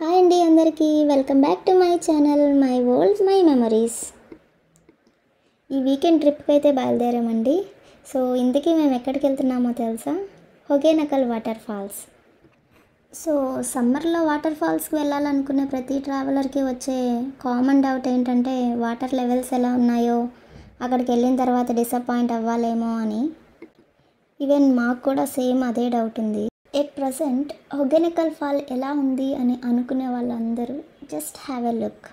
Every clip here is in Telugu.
హాయ్ అండి అందరికీ welcome back to my channel my world my memories. ఈ వీకెండ్ ట్రిప్కి అయితే బయలుదేరామండి. సో ఇంతకీ మేము ఎక్కడికి వెళ్తున్నామో తెలుసా? హొగేనకల్ వాటర్ ఫాల్స్. సో సమ్మర్లో వాటర్ ఫాల్స్కి వెళ్ళాలనుకునే ప్రతి ట్రావెలర్కి వచ్చే కామన్ డౌట్ ఏంటంటే వాటర్ లెవెల్స్ ఎలా ఉన్నాయో, అక్కడికి వెళ్ళిన తర్వాత డిసప్పాయింట్ అవ్వాలేమో అని. ఈవెన్ మాకు కూడా సేమ్ అదే డౌట్ ఉంది. ఎట్ ప్రజెంట్ హొగెనకల్ ఫాల్ ఎలా ఉంది అని అనుకునే వాళ్ళందరూ just have a look.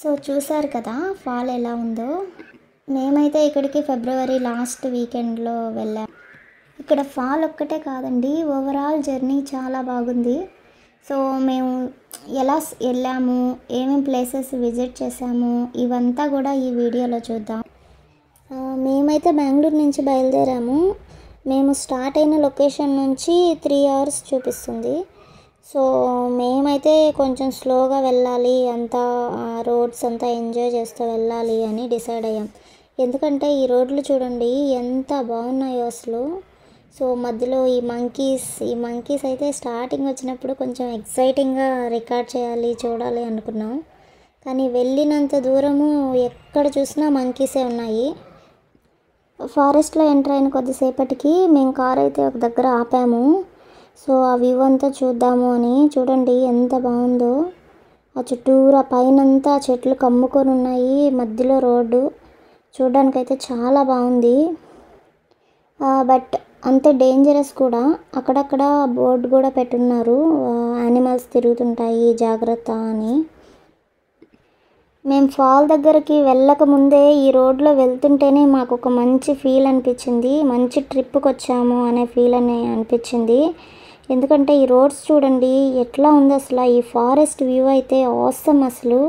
So చూసారు కదా ఫాల్ ఎలా ఉందో. మేమైతే ఇక్కడికి ఫిబ్రవరి లాస్ట్ వీకెండ్లో వెళ్ళాం. ఇక్కడ ఫాల్ ఒక్కటే కాదండి, ఓవరాల్ జర్నీ చాలా బాగుంది. సో మేము ఎలా వెళ్ళాము, ఏమేమి ప్లేసెస్ విజిట్ చేసాము, ఇవంతా కూడా ఈ వీడియోలో చూద్దాం. మేమైతే బెంగళూరు నుంచి బయలుదేరాము. మేము స్టార్ట్ అయిన లొకేషన్ నుంచి 3 hours చూపిస్తుంది. సో మేమైతే కొంచెం స్లోగా వెళ్ళాలి, అంతా రోడ్స్ అంతా ఎంజాయ్ చేస్తూ వెళ్ళాలి అని డిసైడ్ అయ్యాం. ఎందుకంటే ఈ రోడ్లు చూడండి ఎంత బాగున్నాయో అసలు. సో మధ్యలో ఈ మంకీస్ అయితే స్టార్టింగ్ వచ్చినప్పుడు కొంచెం ఎక్సైటింగ్గా రికార్డ్ చేయాలి, చూడాలి అనుకున్నాం. కానీ వెళ్ళినంత దూరము ఎక్కడ చూసినా మంకీసే ఉన్నాయి. ఫారెస్ట్లో ఎంటర్ అయిన కొద్దిసేపటికి మేము కార్ అయితే ఒక దగ్గర ఆపాము. సో ఆ వ్యూ అంతా చూద్దాము అని. చూడండి ఎంత బాగుందో. ఆ చుట్టూరా పైనంతా చెట్లు కమ్ముకొని ఉన్నాయి, మధ్యలో రోడ్డు. చూడడానికైతే చాలా బాగుంది. బట్ అంతే డేంజరస్ కూడా. అక్కడక్కడ బోర్డు కూడా పెట్టున్నారు, యానిమల్స్ తిరుగుతుంటాయి జాగ్రత్త అని. మేము ఫాల్ దగ్గరికి వెళ్ళక ముందే ఈ రోడ్లో వెళ్తుంటేనే మాకు ఒక మంచి ఫీల్ అనిపించింది. మంచి ట్రిప్కి వచ్చాము అనే ఫీల్ అనిపించింది. ఎందుకంటే ఈ రోడ్స్ చూడండి ఎట్లా ఉంది అసలు. ఈ ఫారెస్ట్ వ్యూ అయితే ఆసమ్ అసలు.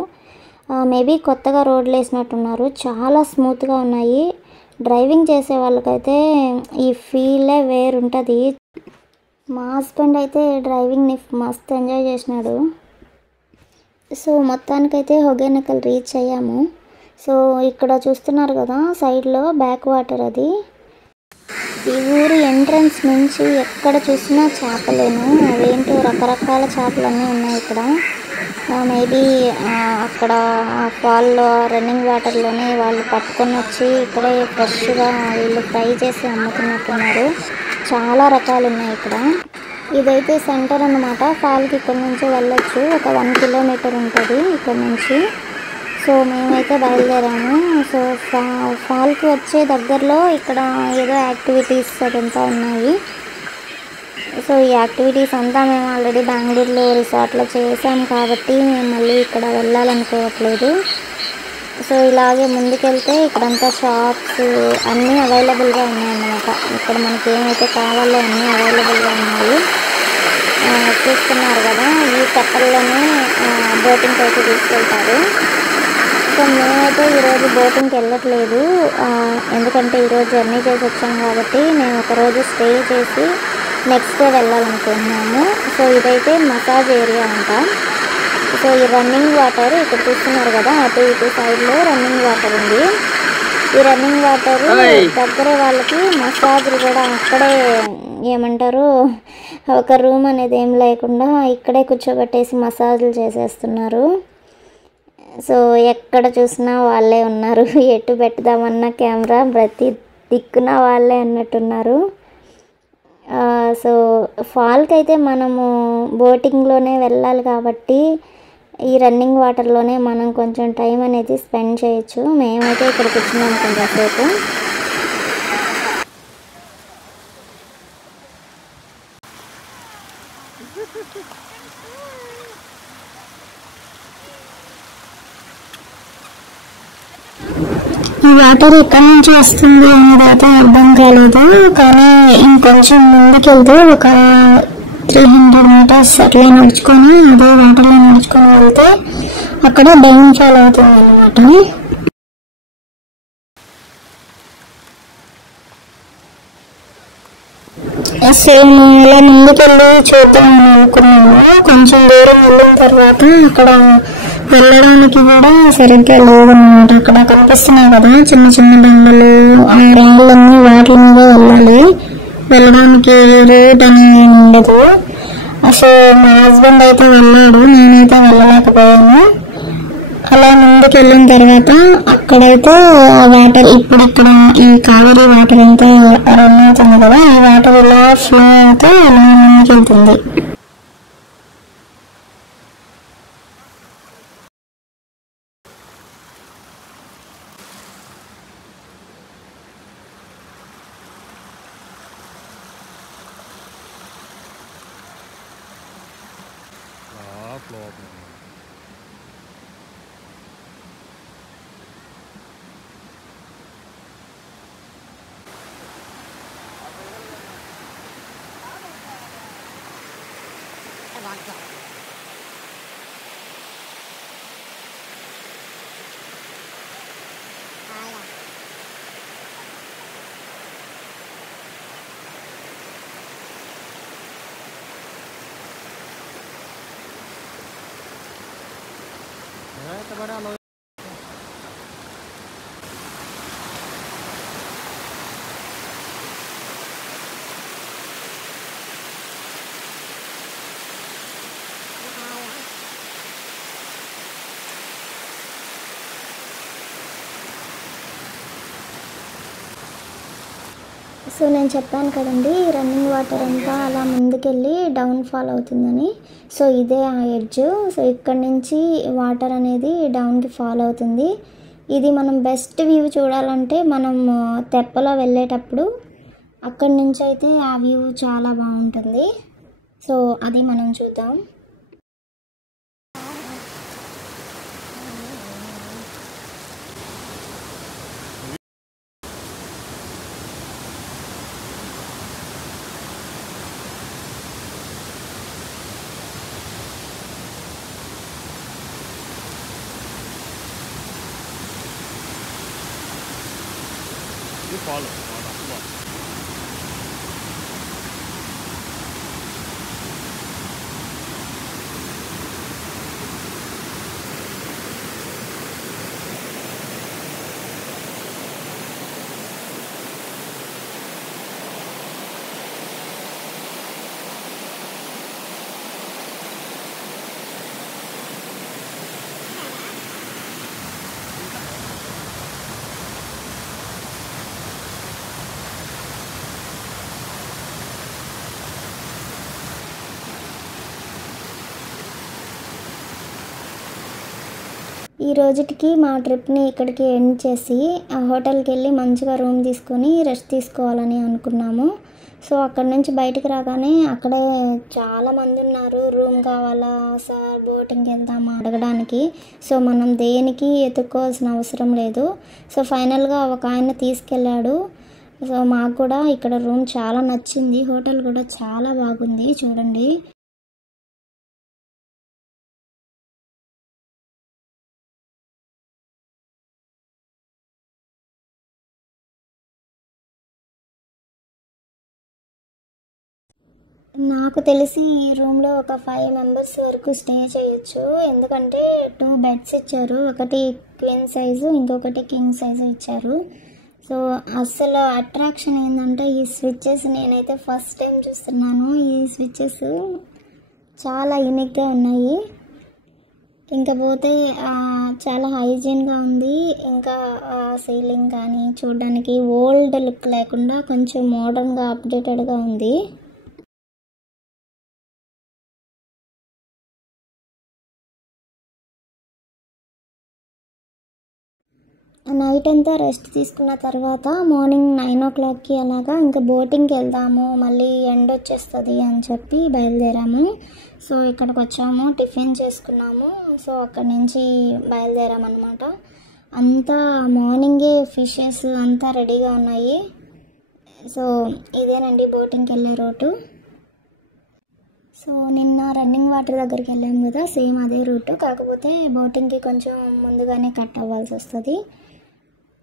మేబీ కొత్తగా రోడ్లు వేసినట్టున్నారు, చాలా స్మూత్గా ఉన్నాయి. డ్రైవింగ్ చేసే వాళ్ళకైతే ఈ ఫీలే వేరుంటుంది. మా హస్బెండ్ అయితే డ్రైవింగ్ని మస్తు ఎంజాయ్ చేసినాడు. సో మొత్తానికైతే హొగెనకల్ రీచ్ అయ్యాము. సో ఇక్కడ చూస్తున్నారు కదా సైడ్లో బ్యాక్ వాటర్ అది. ఈ ఊరు ఎంట్రన్స్ నుంచి ఎక్కడ చూసినా చేపలేను, అవేంటో రకరకాల చేపలన్నీ ఉన్నాయి ఇక్కడ. మేబీ అక్కడ ఫాల్లో రన్నింగ్ వాటర్లోనే వాళ్ళు పట్టుకొని వచ్చి ఇక్కడే ఫ్రెష్గా వీళ్ళు ఫ్రై చేసి అమ్ముతున్నట్టున్నారు. చాలా రకాలు ఉన్నాయి ఇక్కడ. ఇదైతే సెంటర్ అన్నమాట. ఫాల్కి ఇక్కడ నుంచి వెళ్ళొచ్చు, ఒక 1 kilometer ఉంటుంది ఇక్కడ నుంచి. సో మేమైతే బయలుదేరాము. సో ఫాల్కి వచ్చే దగ్గరలో ఇక్కడ ఏదో యాక్టివిటీస్ అదంతా ఉన్నాయి. సో ఈ యాక్టివిటీస్ అంతా మేము ఆల్రెడీ బెంగళూరులో రిసార్ట్లో చేసాం కాబట్టి మేము మళ్ళీ ఇక్కడ వెళ్ళాలనుకోవట్లేదు. సో ఇలాగే ముందుకెళ్తే ఇక్కడంతా షాప్స్ అన్నీ అవైలబుల్గా ఉన్నాయన్నమాట. ఇక్కడ మనకి ఏమైతే కావాలో అన్నీ అవైలబుల్గా ఉన్నాయి. చూస్తున్నారు కదా ఈ కప్పల్లోనే బోటింగ్ అయితే తీసుకెళ్తారు. సో మేమైతే ఈరోజు బోటింగ్కి వెళ్ళట్లేదు, ఎందుకంటే ఈరోజు జర్నీ చేసి వచ్చాం కాబట్టి మేము ఒకరోజు స్టే చేసి నెక్స్ట్ డే వెళ్ళాలనుకుంటున్నాము. సో ఇదైతే మసాజ్ ఏరియా అంట. సో ఈ రన్నింగ్ వాటర్ ఇక్కడ చూస్తున్నారు కదా, అటు ఇటు సైడ్లో రన్నింగ్ వాటర్ ఉంది. ఈ రన్నింగ్ వాటర్ దగ్గరే వాళ్ళకి మసాజ్లు కూడా అక్కడే ఏమంటారు, ఒక రూమ్ అనేది ఏం లేకుండా ఇక్కడే కూర్చోబెట్టేసి మసాజ్లు చేసేస్తున్నారు. సో ఎక్కడ చూసినా వాళ్ళే ఉన్నారు, ఎటు పెట్టుదామన్న కెమెరా ప్రతి దిక్కున వాళ్ళే అన్నట్టున్నారు. సో ఫాల్కి అయితే మనము బోటింగ్లోనే వెళ్ళాలి కాబట్టి ఈ రన్నింగ్ వాటర్లోనే మనం కొంచెం టైం అనేది స్పెండ్ చేయొచ్చు. మేమైతే ఇక్కడ కూర్చున్నాం కొంచెంసేపు. ఈ వాటర్ ఎక్కడి నుంచి వస్తుంది అనేది అయితే అర్థం కాలేదు. కానీ ఇంకొంచెం ముందుకెళ్తే ఒక 300 meters అట్లా నడుచుకొని అదే వాటర్లో నడుచుకొని వెళ్తే అక్కడ డౌన్ ఫాల్ అవుతుంది అన్నమాట. సేమ్ ఇలా ముందుకెళ్ళి చూద్దామని అనుకున్నాము. కొంచెం దూరం వెళ్ళిన తర్వాత అక్కడ వెళ్ళడానికి కూడా సరిగ్గా లేదన్నమాట. అక్కడ కనిపిస్తున్నాయి కదా చిన్న చిన్న బండలు, ఆ రంగులన్నీ వాటి మీద వెళ్ళడానికి రోడ్ అనేది ఉండదు. సో మా హస్బెండ్ అయితే వెళ్ళాడు, నేనైతే వెళ్ళలేకపోయాను. అలా ముందుకు వెళ్ళిన తర్వాత అక్కడైతే వాటర్ ఇప్పుడు ఇక్కడ ఈ కావేరీ వాటర్ అంతా రన్ అవుతుంది కదా, ఈ వాటర్ ఇలా ఫ్లో అవుతూ ఇలా ముందుకు వెళ్తుంది. సో నేను చెప్పాను కదండి రన్నింగ్ వాటర్ అంతా అలా ముందుకెళ్ళి డౌన్ ఫాల్ అవుతుందని. సో ఇదే ఆ ఎడ్జ్. సో ఇక్కడ నుంచి వాటర్ అనేది డౌన్కి ఫాల్ అవుతుంది. ఇది మనం బెస్ట్ వ్యూ చూడాలంటే మనం తెప్పలో వెళ్ళేటప్పుడు అక్కడి నుంచి అయితే ఆ వ్యూ చాలా బాగుంటుంది. సో అది మనం చూద్దాం. ఈ రోజుకి మా ట్రిప్ని ఇక్కడికి ఎండ్ చేసి ఆ హోటల్కి వెళ్ళి మంచిగా రూమ్ తీసుకొని రెస్ట్ తీసుకోవాలని అనుకున్నాము. సో అక్కడ నుంచి బయటకు రాగానే అక్కడే చాలామంది ఉన్నారు, రూమ్ కావాలా సార్, బోటింగ్కి వెళ్దామా అడగడానికి. సో మనం దేనికి ఎత్తుక్కోవాల్సిన అవసరం లేదు. సో ఫైనల్గా ఒక ఆయన తీసుకెళ్ళాడు. సో మాకు కూడా ఇక్కడ రూమ్ చాలా నచ్చింది, హోటల్ కూడా చాలా బాగుంది చూడండి. నాకు తెలిసి ఈ రూమ్లో ఒక 5 మెంబర్స్ వరకు స్టే చేయొచ్చు. ఎందుకంటే 2 బెడ్స్ ఇచ్చారు, ఒకటి క్వీన్ సైజు ఇంకొకటి కింగ్ సైజు ఇచ్చారు. సో అసలు అట్రాక్షన్ ఏంటంటే ఈ స్విచ్చెస్ నేనైతే ఫస్ట్ టైం చూస్తున్నాను. ఈ స్విచ్చెస్ చాలా యూనిక్గా ఉన్నాయి. ఇంకా పోతే చాలా హైజీన్గా ఉంది. ఇంకా సీలింగ్ కానీ చూడడానికి ఓల్డ్ లుక్ లేకుండా కొంచెం మోడర్న్గా అప్డేటెడ్గా ఉంది. నైట్ అంతా రెస్ట్ తీసుకున్న తర్వాత మార్నింగ్ 9 o'clockకి అలాగా ఇంకా బోటింగ్కి వెళ్దాము, మళ్ళీ ఎండ్ వచ్చేస్తుంది అని చెప్పి బయలుదేరాము. సో ఇక్కడికి వచ్చాము, టిఫిన్ చేసుకున్నాము. సో అక్కడి నుంచి బయలుదేరామన్నమాట. అంతా మార్నింగే ఫిషెస్ అంతా రెడీగా ఉన్నాయి. సో ఇదేనండి బోటింగ్కి వెళ్ళే రూటు. సో నిన్న రన్నింగ్ వాటర్ దగ్గరికి వెళ్ళాము కదా, సేమ్ అదే రూటు, కాకపోతే బోటింగ్కి కొంచెం ముందుగానే కట్ అవ్వాల్సి వస్తుంది.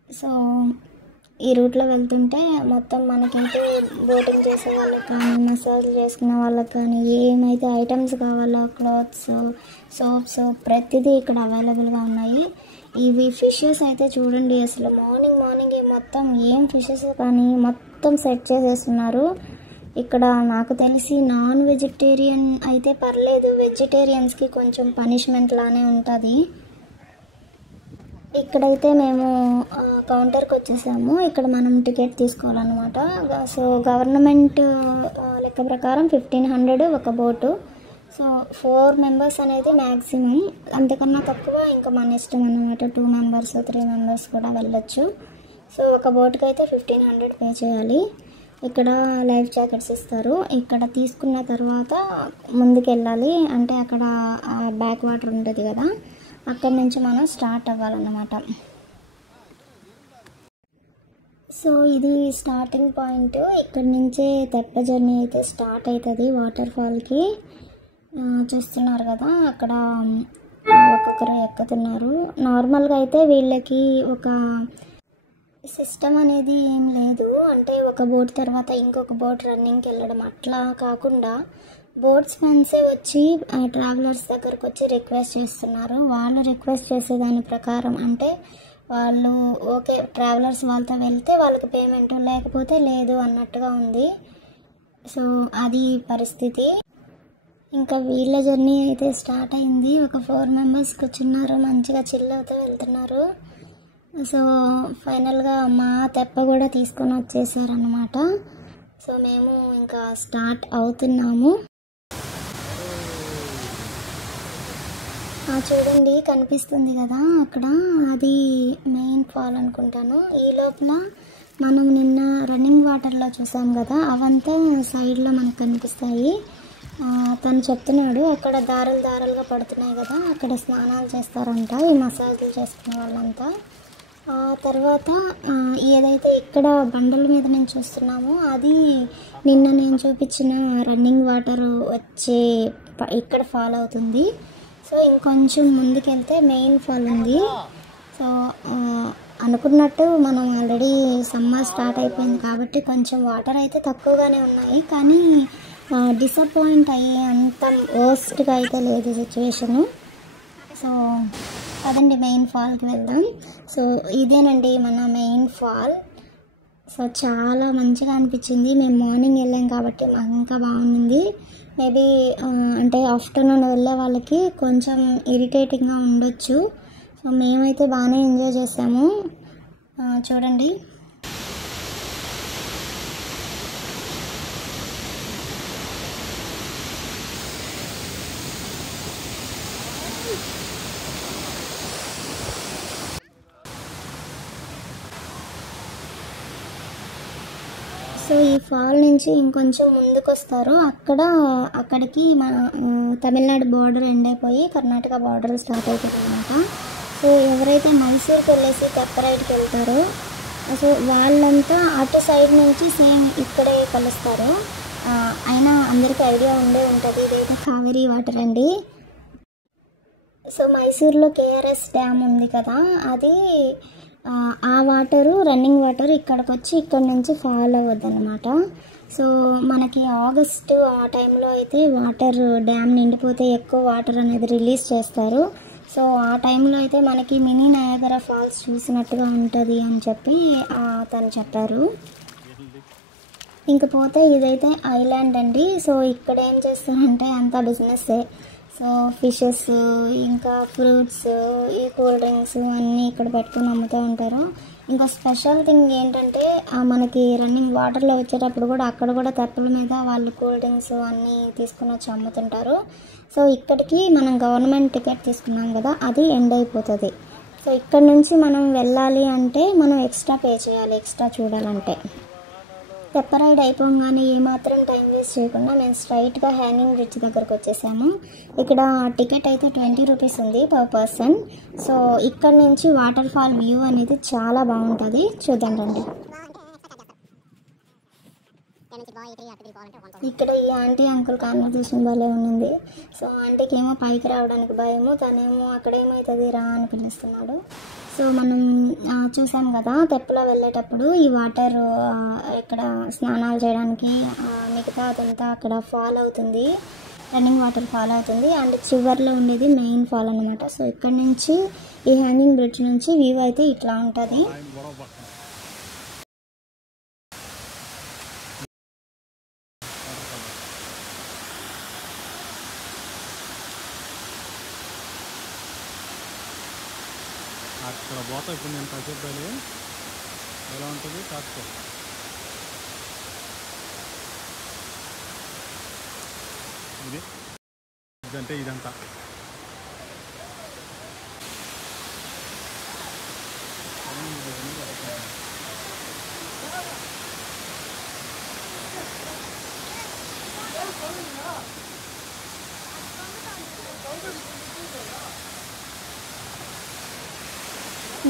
సో ఈ రూట్లో వెళ్తుంటే మొత్తం మనకైతే బోటింగ్ చేసే వాళ్ళకి కానీ మసాజ్ చేసుకునే వాళ్ళకి కానీ ఏమైతే ఐటమ్స్ కావాలో క్లాత్స్ సోప్స్ ప్రతిదీ ఇక్కడ అవైలబుల్గా ఉన్నాయి. ఇవి ఫిషెస్ అయితే చూడండి, అసలు మార్నింగ్ మొత్తం ఏం ఫిషెస్ కానీ మొత్తం సెట్ చేసేస్తున్నారు. ఇక్కడ నాకు తెలిసి నాన్ వెజిటేరియన్ అయితే పర్లేదు, వెజిటేరియన్స్కి కొంచెం పనిష్మెంట్ లానే ఉంటుంది. ఇక్కడైతే మేము కౌంటర్కి వచ్చేసాము. ఇక్కడ మనం టికెట్ తీసుకోవాలన్నమాట. సో గవర్నమెంట్ లెక్క ప్రకారం 1500 ఒక బోటు. సో 4 మెంబర్స్ అనేది మ్యాక్సిమం, అంతకన్నా తక్కువ ఇంకా మన ఇష్టం అన్నమాట. 2 మెంబర్స్ 3 మెంబర్స్ కూడా వెళ్ళొచ్చు. సో ఒక బోట్కి అయితే 1500 పే చేయాలి. ఇక్కడ లైఫ్ జాకెట్స్ ఇస్తారు. ఇక్కడ తీసుకున్న తర్వాత ముందుకు వెళ్ళాలి, అంటే అక్కడ బ్యాక్ వాటర్ ఉంటుంది కదా, అక్కడి నుంచి మనం స్టార్ట్ అవ్వాలన్నమాట. సో ఇది స్టార్టింగ్ పాయింట్. ఇక్కడి నుంచే తెప్ప జర్నీ అయితే స్టార్ట్ అవుతుంది వాటర్ ఫాల్కి. చూస్తున్నారు కదా, అక్కడ ఒక్కొక్కరు ఎక్కుతున్నారు. నార్మల్గా అయితే వీళ్ళకి ఒక సిస్టమ్ అనేది ఏం లేదు, అంటే ఒక బోట్ తర్వాత ఇంకొక బోట్ రన్నింగ్కి వెళ్ళడం అట్లా కాకుండా బోట్స్ మెన్సే వచ్చి ట్రావెలర్స్ దగ్గరకు వచ్చి రిక్వెస్ట్ చేస్తున్నారు. వాళ్ళు రిక్వెస్ట్ చేసే దాని ప్రకారం, అంటే వాళ్ళు ఓకే ట్రావెలర్స్ వాళ్ళతో వెళ్తే వాళ్ళకి పేమెంట్, లేకపోతే లేదు అన్నట్టుగా ఉంది. సో అది పరిస్థితి. ఇంకా వీళ్ళ జర్నీ అయితే స్టార్ట్ అయింది. ఒక 4 మెంబర్స్ కూర్చున్నారు, మంచిగా చిల్ అవుతూ వెళ్తున్నారు. సో ఫైనల్గా మా తెప్ప కూడా తీసుకొని వచ్చేసారన్నమాట. సో మేము ఇంకా స్టార్ట్ అవుతున్నాము. చూడండి కనిపిస్తుంది కదా అక్కడ, అది మెయిన్ ఫాల్ అనుకుంటాను. ఈ లోపల మనం నిన్న రన్నింగ్ వాటర్లో చూసాం కదా, అవంతా సైడ్లో మనకు కనిపిస్తాయి. తను చెప్తున్నాడు అక్కడ దారాలుగా పడుతున్నాయి కదా, అక్కడ స్నానాలు చేస్తారంట ఈ మసాజ్లు చేసుకునే వాళ్ళంతా. తర్వాత ఏదైతే ఇక్కడ బండల మీద నేను చూస్తున్నామో అది నిన్న నేను చూపించిన రన్నింగ్ వాటర్ వచ్చే ఇక్కడ ఫాల్ అవుతుంది. సో ఇంకొంచెం ముందుకెళ్తే మెయిన్ ఫాల్ ఉంది. సో అనుకున్నట్టు మనం ఆల్రెడీ సమ్మర్ స్టార్ట్ అయిపోయింది కాబట్టి కొంచెం వాటర్ అయితే తక్కువగానే ఉన్నాయి, కానీ డిసప్పాయింట్ అయ్యే అంత వర్స్ట్గా అయితే లేదు సిచ్యువేషను. సో అదండి మెయిన్ ఫాల్కి వెళ్దాం. సో ఇదేనండి మన మెయిన్ ఫాల్. సో చాలా మంచిగా అనిపించింది. మేము మార్నింగ్ వెళ్ళాం కాబట్టి మాకు ఇంకా బాగుంది. మేబీ అంటే ఆఫ్టర్నూన్ వెళ్ళే వాళ్ళకి కొంచెం ఇరిటేటింగ్గా ఉండొచ్చు. సో మేమైతే బాగానే ఎంజాయ్ చేసాము. చూడండి సో ఈ ఫాల్ నుంచి ఇంకొంచెం ముందుకు వస్తారు, అక్కడికి మన తమిళనాడు బార్డర్ ఎండ్ అయిపోయి కర్ణాటక బార్డర్ స్టార్ట్ అవుతుంది అనమాట. సో ఎవరైతే మైసూర్కి వెళ్ళేసి తెప్ప రైడ్కి వెళ్తారో సో వాళ్ళంతా అటు సైడ్ నుంచి సేమ్ ఇక్కడే కలుస్తారు. అయినా అందరికీ ఐడియా ఉంటుంది, ఇదైతే కావేరీ వాటర్ అండి. సో మైసూర్లో కేఆర్ఎస్ డ్యామ్ ఉంది కదా, అది ఆ వాటరు రన్నింగ్ వాటర్ ఇక్కడికి వచ్చి ఇక్కడ నుంచి ఫాల్ అవ్వద్దు అనమాట. సో మనకి ఆగస్టు ఆ టైంలో అయితే వాటర్ డ్యామ్ నిండిపోతే ఎక్కువ వాటర్ అనేది రిలీజ్ చేస్తారు. సో ఆ టైంలో అయితే మనకి మినీ నయాగరా ఫాల్స్ చూసినట్టుగా ఉంటుంది అని చెప్పి తను చెప్పారు. ఇంకపోతే ఇదైతే ఐలాండ్ అండి. సో ఇక్కడ ఏం చేస్తారంటే అంతా బిజినెస్సే. సో ఫిషెస్ ఇంకా ఫ్రూట్స్ ఈ కూల్ డ్రింక్స్ అన్నీ ఇక్కడ పెట్టుకుని అమ్ముతూ ఉంటారు. ఇంకా స్పెషల్ థింగ్ ఏంటంటే మనకి రన్నింగ్ వాటర్లో వచ్చేటప్పుడు కూడా అక్కడ కూడా తెప్పల మీద వాళ్ళు కూల్ డ్రింక్స్ అన్నీ తీసుకుని వచ్చి అమ్ముతుంటారు. సో ఇక్కడికి మనం గవర్నమెంట్ టికెట్ తీసుకున్నాం కదా, అది ఎండ్ అయిపోతుంది. సో ఇక్కడ నుంచి మనం వెళ్ళాలి అంటే మనం ఎక్స్ట్రా పే చేయాలి, ఎక్స్ట్రా చూడాలంటే. తెప్ప రైడ్ అయిపోగానే ఏమాత్రం టైం వేస్ట్ చేయకుండా మేము స్ట్రైట్గా హ్యాంగింగ్ బ్రిడ్జ్ దగ్గరకు వచ్చేసాము. ఇక్కడ టికెట్ అయితే 20 రూపీస్ ఉంది పర్ పర్సన్. సో ఇక్కడ నుంచి వాటర్ ఫాల్ వ్యూ అనేది చాలా బాగుంటుంది, చూద్దాం రండి. ఇక్కడ ఈ ఆంటీ అంకుల్ కాన్వర్జేషన్ భలే ఉన్నింది. సో ఆంటీకి ఏమో పైకి రావడానికి భయము, తనేమో అక్కడ ఏమవుతుంది రా అని పిలుస్తున్నాడు. సో మనం చూసాం కదా తెప్పలో వెళ్ళేటప్పుడు ఈ వాటర్ ఇక్కడ స్నానాలు చేయడానికి మిగతా అదంతా అక్కడ ఫాల్ అవుతుంది, రన్నింగ్ వాటర్ ఫాల్ అవుతుంది. అండ్ చివర్లో ఉండేది మెయిన్ ఫాల్ అనమాట. సో ఇక్కడ నుంచి ఈ హ్యాంగింగ్ బ్రిడ్జ్ నుంచి వ్యూ అయితే ఇట్లా ఉంటుంది. అక్కడ పోతా ఇప్పుడు నేను కాసేపు ఎలా ఉంటుంది కాసుకో. ఇది ఇదంటే ఇదంతా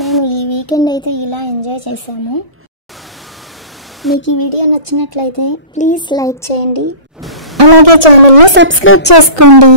మేము ఈ వీకెండ్ అయితే ఇలా ఎంజాయ్ చేసాము. మీకు ఈ వీడియో నచ్చినట్లయితే ప్లీజ్ లైక్ చేయండి, అలాగే ఛానల్ని సబ్స్క్రైబ్ చేసుకోండి.